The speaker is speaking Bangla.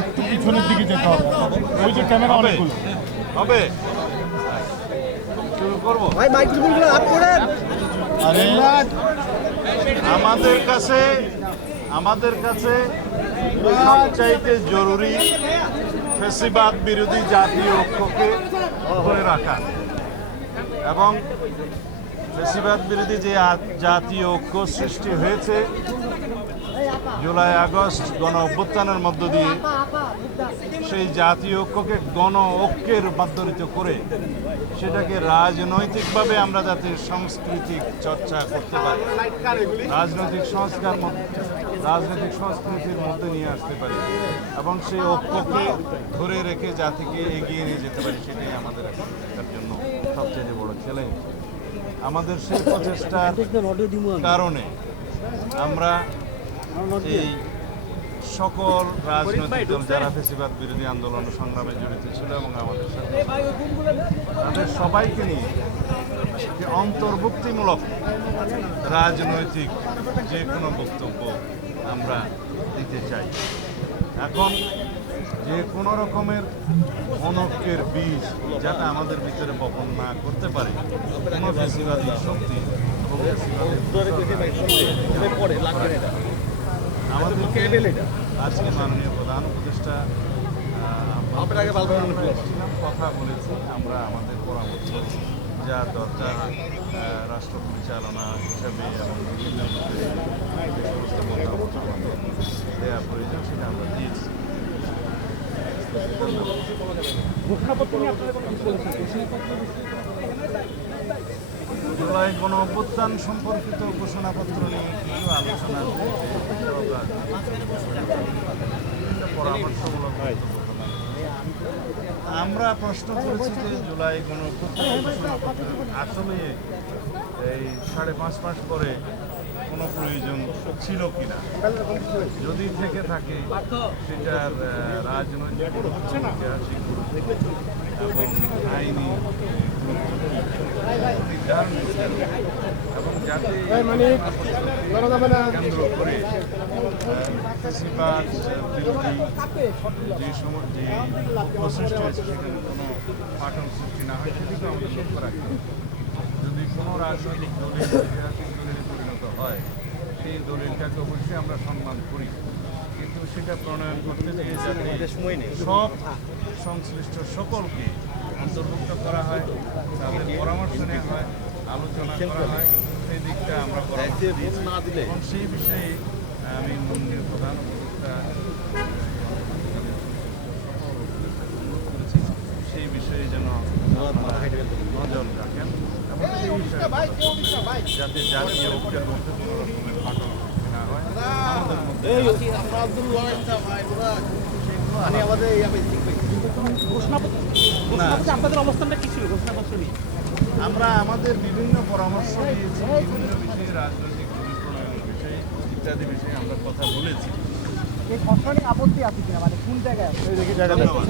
একটু পিছনের দিকে যেতে হবে, ওই যে ক্যামেরা অনেকগুলো হবে। শুরু করবো। আরে আমাদের কাছে সবচাইতে জরুরি ফ্যাসিবাদ বিরোধী জাতীয় ঐক্যকে ধরে রাখা এবং ফ্যাসিবাদ বিরোধী যে জাতীয় ঐক্য সৃষ্টি হয়েছে জুলাই আগস্ট গণ অভ্যুত্থানের মধ্য দিয়ে, সেই জাতীয় ঐক্যকে গণ ঐক্যে রূপান্তরিত করে সেটাকে রাজনৈতিকভাবে আমরা যাতে সাংস্কৃতিক চর্চা করতে পারি, রাজনৈতিক সংস্কৃতির মধ্যে নিয়ে আসতে পারি এবং সেই ঐক্যকে ধরে রেখে জাতিকে এগিয়ে নিয়ে যেতে পারি, সেটাই আমাদের এটার জন্য সবচেয়ে বড় চ্যালেঞ্জ। আমাদের সেই প্রচেষ্টার কারণে আমরা এই সকল রাজনৈতিক দল যারা ফ্যাসিবাদ বিরোধী আন্দোলন সংগ্রামে জড়িত ছিল এবং আমাদের সাথে তাদের সবাইকে নিয়ে যে অন্তর্ভুক্তিমূলক রাজনৈতিক যে কোনো বক্তব্য আমরা দিতে চাই। এখন যে কোনো রকমের অনৈক্যের বীজ যাতে আমাদের ভিতরে বপন না করতে পারে কোনো ফ্যাসিবাদী শক্তি আমাদের আজকে মাননীয় প্রধান উপদেষ্টা কথা বলেছি, আমরা আমাদের পরামর্শ যা দরকার রাষ্ট্র পরিচালনা হিসাবে এবং বিভিন্ন যে সমস্ত মতামত আমাদের দেওয়া প্রয়োজন সেটা আমরা দিয়েছি। জুলাই গণ অভ্যুত্থান সম্পর্কিত ঘোষণাপত্র নিয়ে কিছু আলোচনা পরামর্শমূলক আমরা প্রশ্ন করেছি যে জুলাই গণ অভ্যুত্থান ঘোষণাপত্র আসলে এই 5.5 মাস পরে কোনো প্রয়োজন ছিল কিনা, যদি থেকে থাকে সেটার রাজনৈতিক ঐতিহাসিক এবং আইনি এবং যাতে কেন্দ্র করে ফ্যাসিবাদ বিরোধী যে সৃষ্টি হয়েছে সেখানে কোনো পাঠন সৃষ্টি না হয় সেদিকে আমাদের লক্ষ্য রাখতে হবে। যদি কোনো রাজনৈতিক দলের ঐতিহাসিক দলের পরিণত হয় সেই দলিলটাকে অবশ্যই আমরা সম্মান করি, কিন্তু সেটা প্রণয়ন করতে গিয়ে যাতে সব সংশ্লিষ্ট সকলকে অন্তর্ভুক্ত করা হয়, তাদের পরামর্শ নেওয়া হয়, আলোচনা করা হয়, সেই দিকটা আমরা পরামর্শ দিয়েছি এবং সেই বিষয়ে আমি মাননীয় প্রধান উপদেষ্টা সেই বিষয়ে যেন নজর রাখেন এবং সেই বিষয়ে যাতে জাতীয় ঐক্যের মধ্যে কোনো রকমের ফাটল না হয় আমাদের মধ্যে। আপনাদের অবস্থানটা কি ছিল ঘোষণাপত্র নিয়ে? আমরা আমাদের বিভিন্ন পরামর্শ দিয়েছি, বিভিন্ন বিষয়ে রাজনৈতিক প্রণয়নের বিষয়ে ইত্যাদি বিষয়ে আমরা কথা বলেছি। এই ঘোষণা নিয়ে আপত্তি আছে কিনা, মানে কোন জায়গায় আছে? ধন্যবাদ।